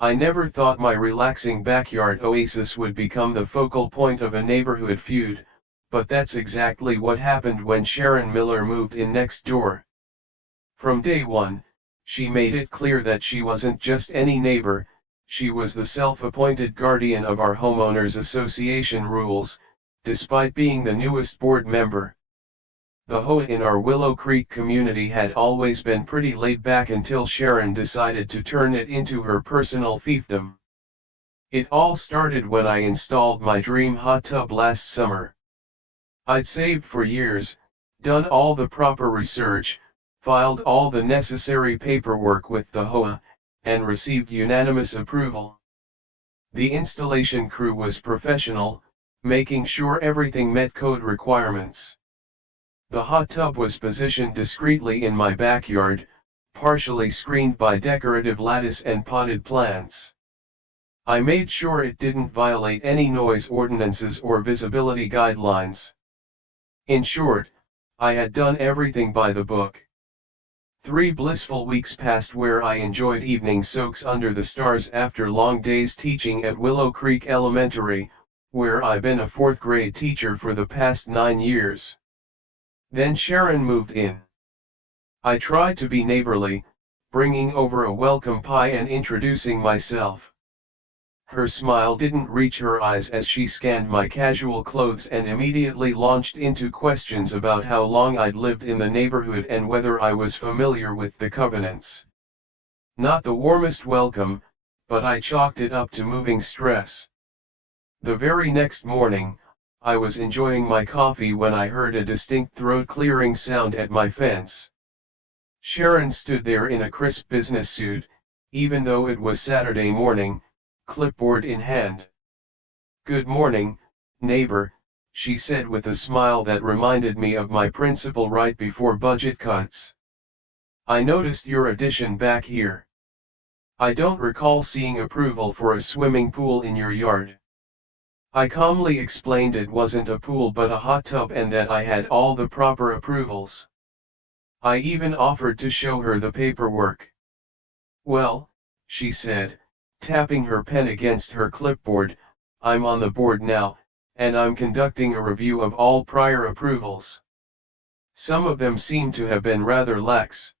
I never thought my relaxing backyard oasis would become the focal point of a neighborhood feud, but that's exactly what happened when Sharon Miller moved in next door. From day one, she made it clear that she wasn't just any neighbor, she was the self-appointed guardian of our homeowners association rules, despite being the newest board member. The HOA in our Willow Creek community had always been pretty laid back until Sharon decided to turn it into her personal fiefdom. It all started when I installed my dream hot tub last summer. I'd saved for years, done all the proper research, filed all the necessary paperwork with the HOA, and received unanimous approval. The installation crew was professional, making sure everything met code requirements. The hot tub was positioned discreetly in my backyard, partially screened by decorative lattice and potted plants. I made sure it didn't violate any noise ordinances or visibility guidelines. In short, I had done everything by the book. 3 blissful weeks passed where I enjoyed evening soaks under the stars after long days teaching at Willow Creek Elementary, where I've been a 4th grade teacher for the past 9 years. Then Sharon moved in. I tried to be neighborly, bringing over a welcome pie and introducing myself. Her smile didn't reach her eyes as she scanned my casual clothes and immediately launched into questions about how long I'd lived in the neighborhood and whether I was familiar with the covenants. Not the warmest welcome, but I chalked it up to moving stress. The very next morning, I was enjoying my coffee when I heard a distinct throat-clearing sound at my fence. Sharon stood there in a crisp business suit, even though it was Saturday morning, clipboard in hand. "Good morning, neighbor," she said with a smile that reminded me of my principal right before budget cuts. "I noticed your addition back here. I don't recall seeing approval for a swimming pool in your yard." I calmly explained it wasn't a pool but a hot tub and that I had all the proper approvals. I even offered to show her the paperwork. "Well," she said, tapping her pen against her clipboard, "I'm on the board now, and I'm conducting a review of all prior approvals. Some of them seem to have been rather lax."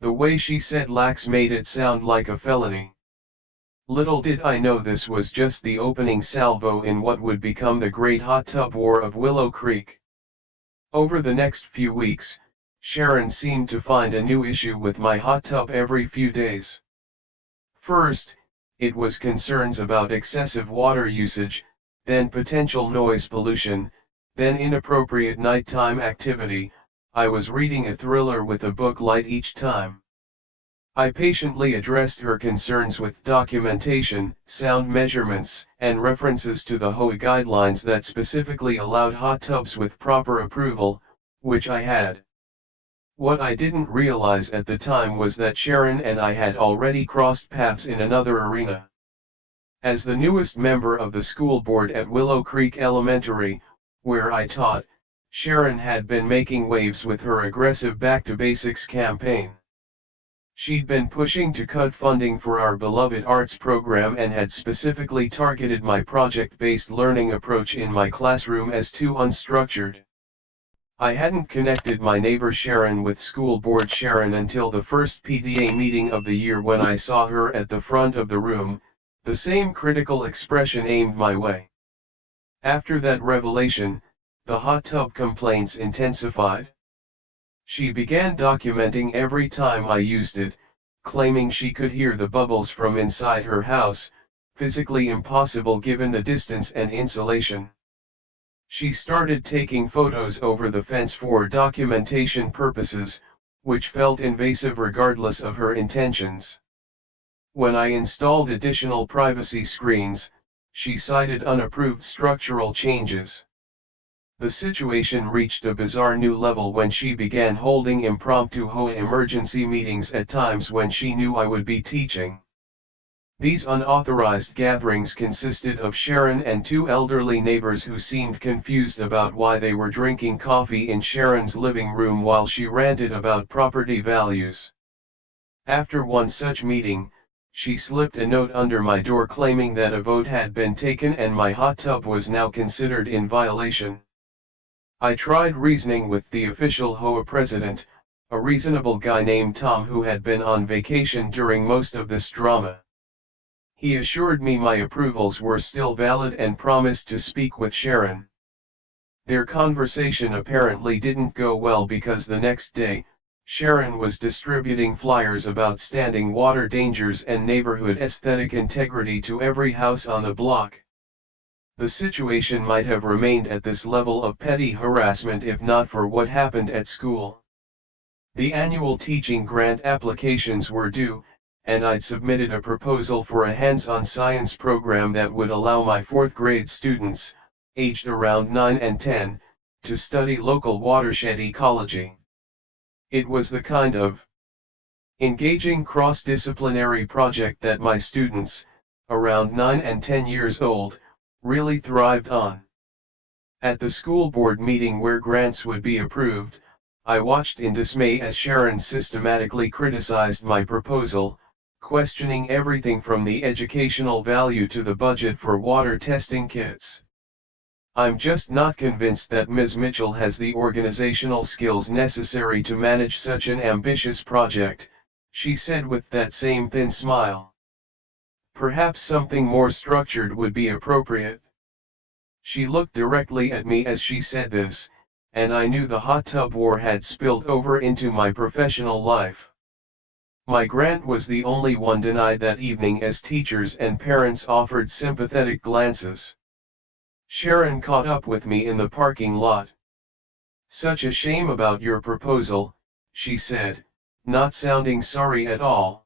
The way she said lax made it sound like a felony. Little did I know this was just the opening salvo in what would become the great hot tub war of Willow Creek. Over the next few weeks, Sharon seemed to find a new issue with my hot tub every few days. First, it was concerns about excessive water usage, then potential noise pollution, then inappropriate nighttime activity. I was reading a thriller with a book light each time. I patiently addressed her concerns with documentation, sound measurements, and references to the HOA guidelines that specifically allowed hot tubs with proper approval, which I had. What I didn't realize at the time was that Sharon and I had already crossed paths in another arena. As the newest member of the school board at Willow Creek Elementary, where I taught, Sharon had been making waves with her aggressive Back to Basics campaign. She'd been pushing to cut funding for our beloved arts program and had specifically targeted my project-based learning approach in my classroom as too unstructured. I hadn't connected my neighbor Sharon with school board Sharon until the first PTA meeting of the year when I saw her at the front of the room, the same critical expression aimed my way. After that revelation, the hot tub complaints intensified. She began documenting every time I used it, claiming she could hear the bubbles from inside her house, physically impossible given the distance and insulation. She started taking photos over the fence for documentation purposes, which felt invasive regardless of her intentions. When I installed additional privacy screens, she cited unapproved structural changes. The situation reached a bizarre new level when she began holding impromptu HOA emergency meetings at times when she knew I would be teaching. These unauthorized gatherings consisted of Sharon and 2 elderly neighbors who seemed confused about why they were drinking coffee in Sharon's living room while she ranted about property values. After one such meeting, she slipped a note under my door claiming that a vote had been taken and my hot tub was now considered in violation. I tried reasoning with the official HOA president, a reasonable guy named Tom who had been on vacation during most of this drama. He assured me my approvals were still valid and promised to speak with Sharon. Their conversation apparently didn't go well because the next day, Sharon was distributing flyers about standing water dangers and neighborhood aesthetic integrity to every house on the block. The situation might have remained at this level of petty harassment if not for what happened at school. The annual teaching grant applications were due, and I'd submitted a proposal for a hands-on science program that would allow my 4th grade students, aged around 9 and 10, to study local watershed ecology. It was the kind of engaging cross-disciplinary project that my students, around 9 and 10 years old, really thrived on. At the school board meeting where grants would be approved, I watched in dismay as Sharon systematically criticized my proposal, questioning everything from the educational value to the budget for water testing kits. "I'm just not convinced that Ms. Mitchell has the organizational skills necessary to manage such an ambitious project," she said with that same thin smile. "Perhaps something more structured would be appropriate." She looked directly at me as she said this, and I knew the hot tub war had spilled over into my professional life. My grant was the only one denied that evening as teachers and parents offered sympathetic glances. Sharon caught up with me in the parking lot. "Such a shame about your proposal," she said, not sounding sorry at all.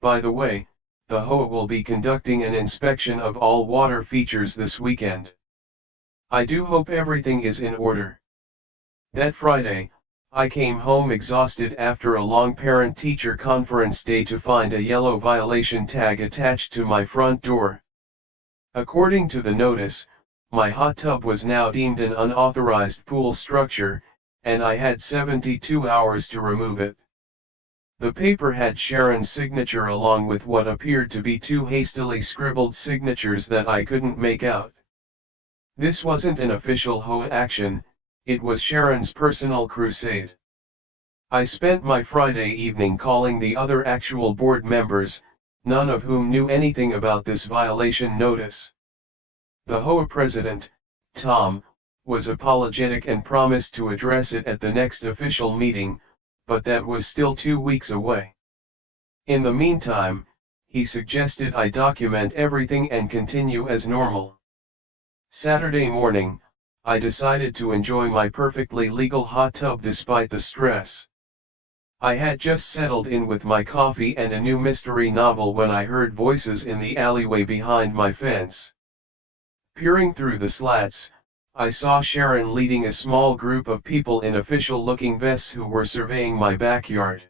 "By the way, the HOA will be conducting an inspection of all water features this weekend. I do hope everything is in order." That Friday, I came home exhausted after a long parent-teacher conference day to find a yellow violation tag attached to my front door. According to the notice, my hot tub was now deemed an unauthorized pool structure, and I had 72 hours to remove it. The paper had Sharon's signature along with what appeared to be 2 hastily scribbled signatures that I couldn't make out. This wasn't an official HOA action, it was Sharon's personal crusade. I spent my Friday evening calling the other actual board members, none of whom knew anything about this violation notice. The HOA president, Tom, was apologetic and promised to address it at the next official meeting, but that was still 2 weeks away. In the meantime, he suggested I document everything and continue as normal. Saturday morning, I decided to enjoy my perfectly legal hot tub despite the stress. I had just settled in with my coffee and a new mystery novel when I heard voices in the alleyway behind my fence. Peering through the slats, I saw Sharon leading a small group of people in official-looking vests who were surveying my backyard.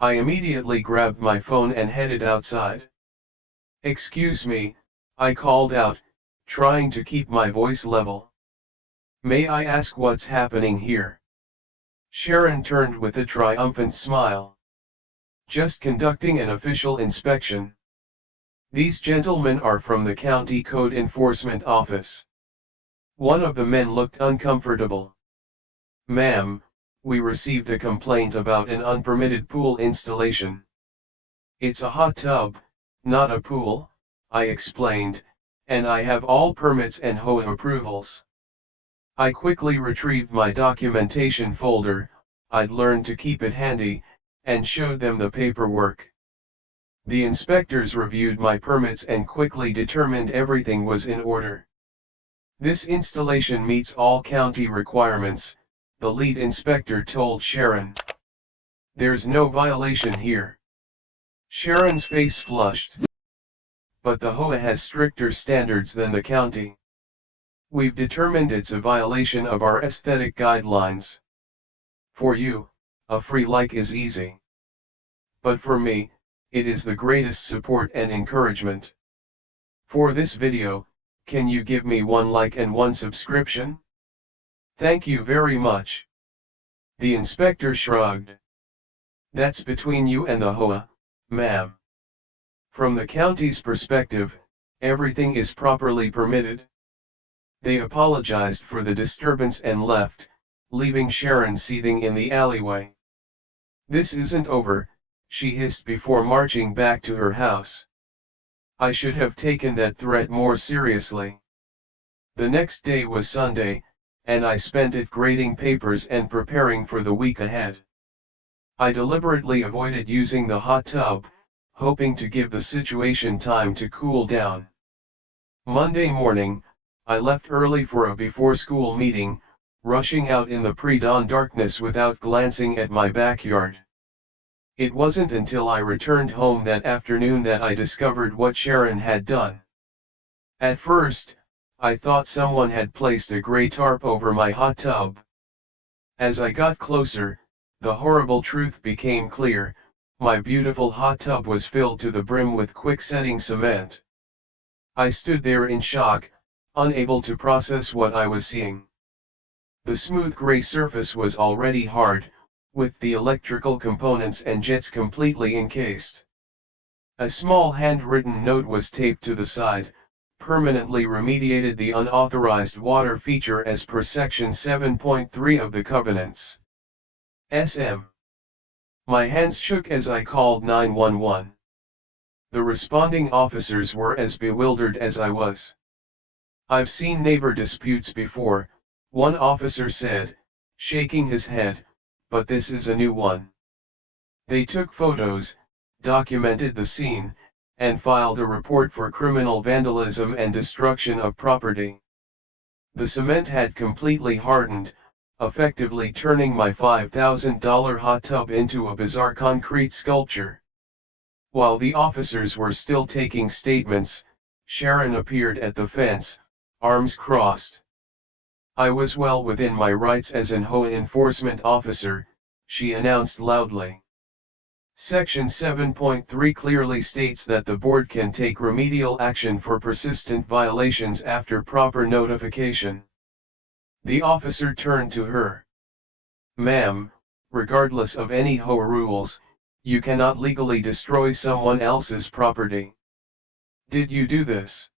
I immediately grabbed my phone and headed outside. "Excuse me," I called out, trying to keep my voice level. "May I ask what's happening here?" Sharon turned with a triumphant smile. "Just conducting an official inspection. These gentlemen are from the County Code Enforcement Office." One of the men looked uncomfortable. "Ma'am, we received a complaint about an unpermitted pool installation." "It's a hot tub, not a pool," I explained, "and I have all permits and HOA approvals." I quickly retrieved my documentation folder, I'd learned to keep it handy, and showed them the paperwork. The inspectors reviewed my permits and quickly determined everything was in order. "This installation meets all county requirements," the lead inspector told Sharon. "There's no violation here." Sharon's face flushed. "But the HOA has stricter standards than the county. We've determined it's a violation of our aesthetic guidelines. For you, a free like is easy. But for me, it is the greatest support and encouragement. For this video, can you give me 1 like and 1 subscription? Thank you very much." The inspector shrugged. "That's between you and the HOA, ma'am. From the county's perspective, everything is properly permitted. They apologized for the disturbance and left, leaving Sharon seething in the alleyway. "This isn't over," she hissed before marching back to her house. I should have taken that threat more seriously. The next day was Sunday, and I spent it grading papers and preparing for the week ahead. I deliberately avoided using the hot tub, hoping to give the situation time to cool down. Monday morning, I left early for a before-school meeting, rushing out in the pre-dawn darkness without glancing at my backyard. It wasn't until I returned home that afternoon that I discovered what Sharon had done. At first, I thought someone had placed a gray tarp over my hot tub. As I got closer, the horrible truth became clear: my beautiful hot tub was filled to the brim with quick-setting cement. I stood there in shock, unable to process what I was seeing. The smooth gray surface was already hard, with the electrical components and jets completely encased. A small handwritten note was taped to the side, permanently remediated the unauthorized water feature as per Section 7.3 of the Covenants. SM. My hands shook as I called 911. The responding officers were as bewildered as I was. "I've seen neighbor disputes before," one officer said, shaking his head, "but this is a new one." They took photos, documented the scene, and filed a report for criminal vandalism and destruction of property. The cement had completely hardened, effectively turning my $5,000 hot tub into a bizarre concrete sculpture. While the officers were still taking statements, Sharon appeared at the fence, arms crossed. "I was well within my rights as an HOA enforcement officer," she announced loudly. Section 7.3 clearly states that the board can take remedial action for persistent violations after proper notification. The officer turned to her. "Ma'am, regardless of any HOA rules, you cannot legally destroy someone else's property. Did you do this?"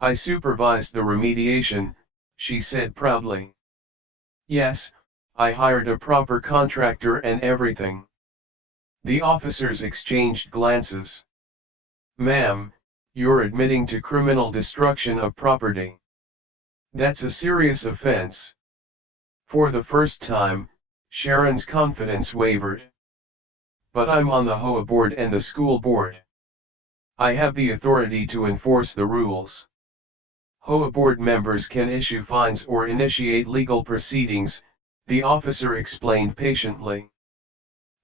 "I supervised the remediation," she said proudly. "Yes, I hired a proper contractor and everything." The officers exchanged glances. "Ma'am, you're admitting to criminal destruction of property. That's a serious offense." For the first time, Sharon's confidence wavered. "But I'm on the HOA board and the school board. I have the authority to enforce the rules. HOA board members can issue fines or initiate legal proceedings," the officer explained patiently.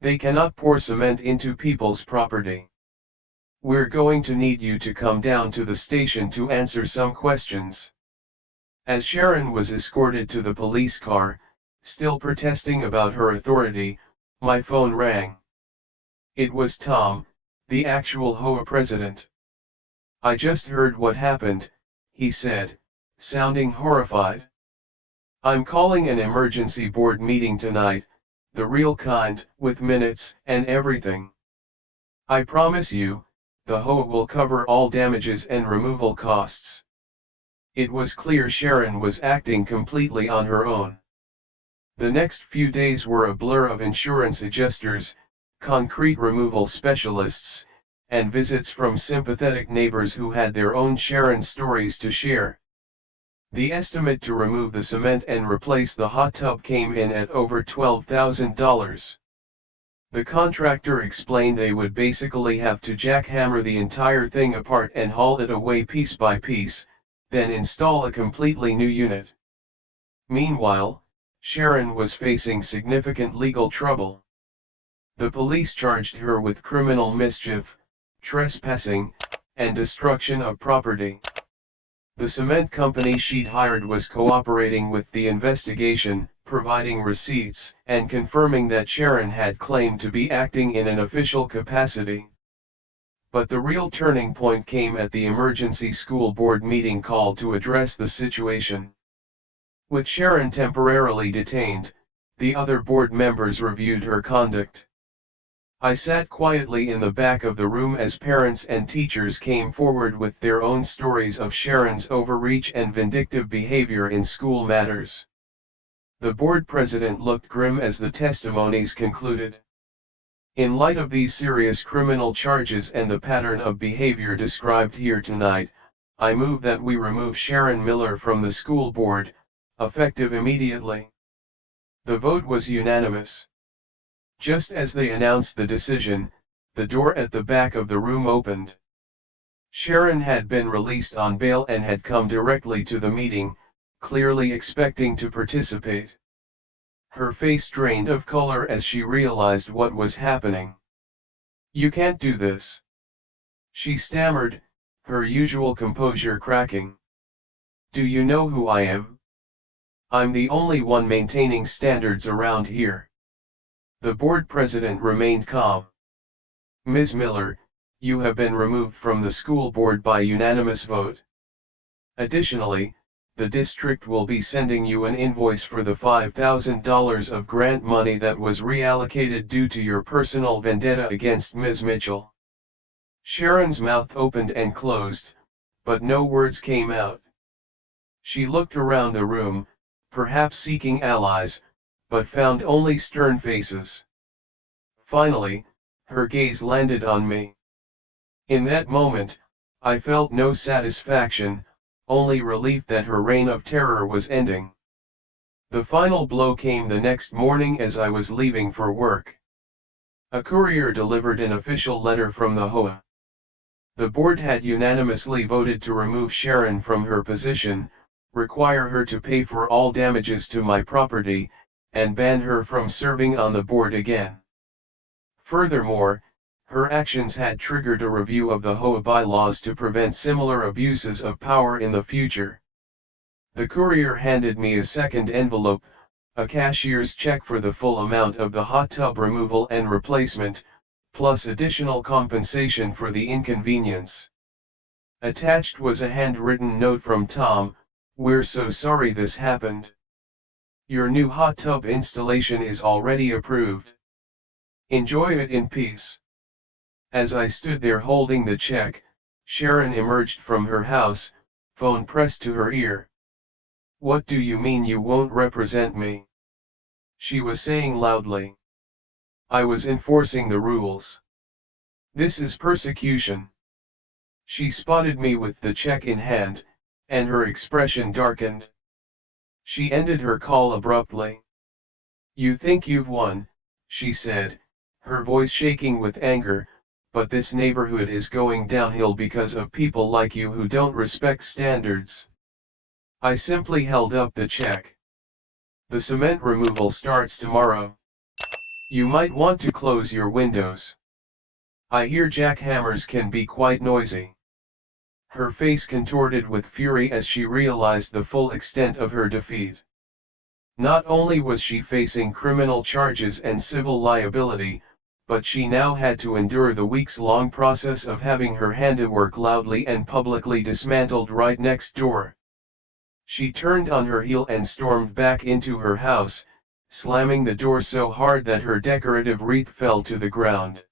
"They cannot pour cement into people's property. We're going to need you to come down to the station to answer some questions." As Sharon was escorted to the police car, still protesting about her authority, my phone rang. It was Tom, the actual HOA president. "I just heard what happened," he said, sounding horrified. "I'm calling an emergency board meeting tonight, the real kind, with minutes and everything. I promise you, the HOA will cover all damages and removal costs." It was clear Sharon was acting completely on her own. The next few days were a blur of insurance adjusters, concrete removal specialists, and visits from sympathetic neighbors who had their own Sharon stories to share. The estimate to remove the cement and replace the hot tub came in at over $12,000. The contractor explained they would basically have to jackhammer the entire thing apart and haul it away piece by piece, then install a completely new unit. Meanwhile, Sharon was facing significant legal trouble. The police charged her with criminal mischief, trespassing, and destruction of property. The cement company she'd hired was cooperating with the investigation, providing receipts, and confirming that Sharon had claimed to be acting in an official capacity. But the real turning point came at the emergency school board meeting called to address the situation. With Sharon temporarily detained, the other board members reviewed her conduct. I sat quietly in the back of the room as parents and teachers came forward with their own stories of Sharon's overreach and vindictive behavior in school matters. The board president looked grim as the testimonies concluded. In light of these serious criminal charges and the pattern of behavior described here tonight, I move that we remove Sharon Miller from the school board, effective immediately. The vote was unanimous. Just as they announced the decision, the door at the back of the room opened. Sharon had been released on bail and had come directly to the meeting, clearly expecting to participate. Her face drained of color as she realized what was happening. "You can't do this," she stammered, her usual composure cracking. "Do you know who I am? I'm the only one maintaining standards around here." The board president remained calm. "Ms. Miller, you have been removed from the school board by unanimous vote. Additionally, the district will be sending you an invoice for the $5,000 of grant money that was reallocated due to your personal vendetta against Ms. Mitchell." Sharon's mouth opened and closed, but no words came out. She looked around the room, perhaps seeking allies, but found only stern faces. Finally, her gaze landed on me. In that moment, I felt no satisfaction, only relief that her reign of terror was ending. The final blow came the next morning as I was leaving for work. A courier delivered an official letter from the HOA. The board had unanimously voted to remove Sharon from her position, require her to pay for all damages to my property, and ban her from serving on the board again. Furthermore, her actions had triggered a review of the HOA bylaws to prevent similar abuses of power in the future. The courier handed me a second envelope, a cashier's check for the full amount of the hot tub removal and replacement, plus additional compensation for the inconvenience. Attached was a handwritten note from Tom: "We're so sorry this happened. Your new hot tub installation is already approved. Enjoy it in peace." As I stood there holding the check, Sharon emerged from her house, phone pressed to her ear. "What do you mean you won't represent me?" she was saying loudly. "I was enforcing the rules. This is persecution." She spotted me with the check in hand, and her expression darkened. She ended her call abruptly. "You think you've won," she said, her voice shaking with anger, "but this neighborhood is going downhill because of people like you who don't respect standards." I simply held up the check. "The cement removal starts tomorrow. You might want to close your windows. I hear jackhammers can be quite noisy." Her face contorted with fury as she realized the full extent of her defeat. Not only was she facing criminal charges and civil liability, but she now had to endure the weeks-long process of having her handiwork loudly and publicly dismantled right next door. She turned on her heel and stormed back into her house, slamming the door so hard that her decorative wreath fell to the ground.